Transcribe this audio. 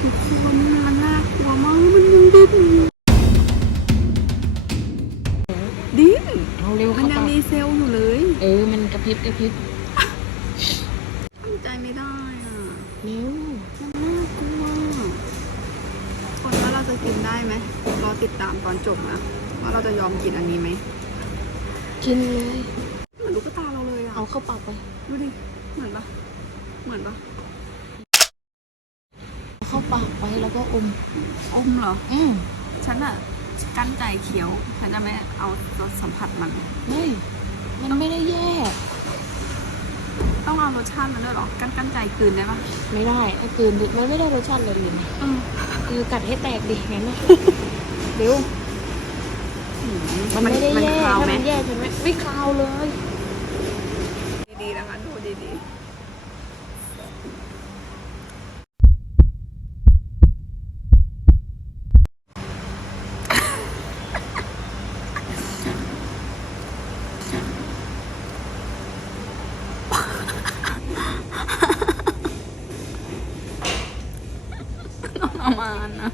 กลัวมันน่ากลัวมาก มันยังดิ้นดิ้นเอาเร็วมันเข้ายังปากมีเซลล์อยู่เลย เออ มันกระพริบกระพริบทำใจไม่ได้อะเร็วมันน่ากลัวคนว่าเราจะกินได้ไหมรอติดตามตอนจบนะ ว่าเราจะยอมกินอันนี้ไหมกินเลยเหมือนลูกตาเราเลยอะ เอาเข้าปากไป ดูดิ เหมือนปะเหมือนปะเอาเข้า ปากไปแล้วก็อม อมเหรอ อืมฉันอะกั้นใจเคี้ยว ฉันจะไม่เอารสสัมผัสมัน เฮ้ย มันไม่ได้แย่ ต้องเอารสชาติมันด้วยเหรอ กั้นกั้นใจกลืนได้ปะไม่ได้ถ้ากลืนดิมันไม่ได้รสชาติเลยเลยเออคือกัดให้แตกดิงั้นนะเร็วมันไม่ได้แย่คาวถ้าไหมมันแย่ใช่ไหมไม่คาวเลย ดีๆนะคะดูดี Mama.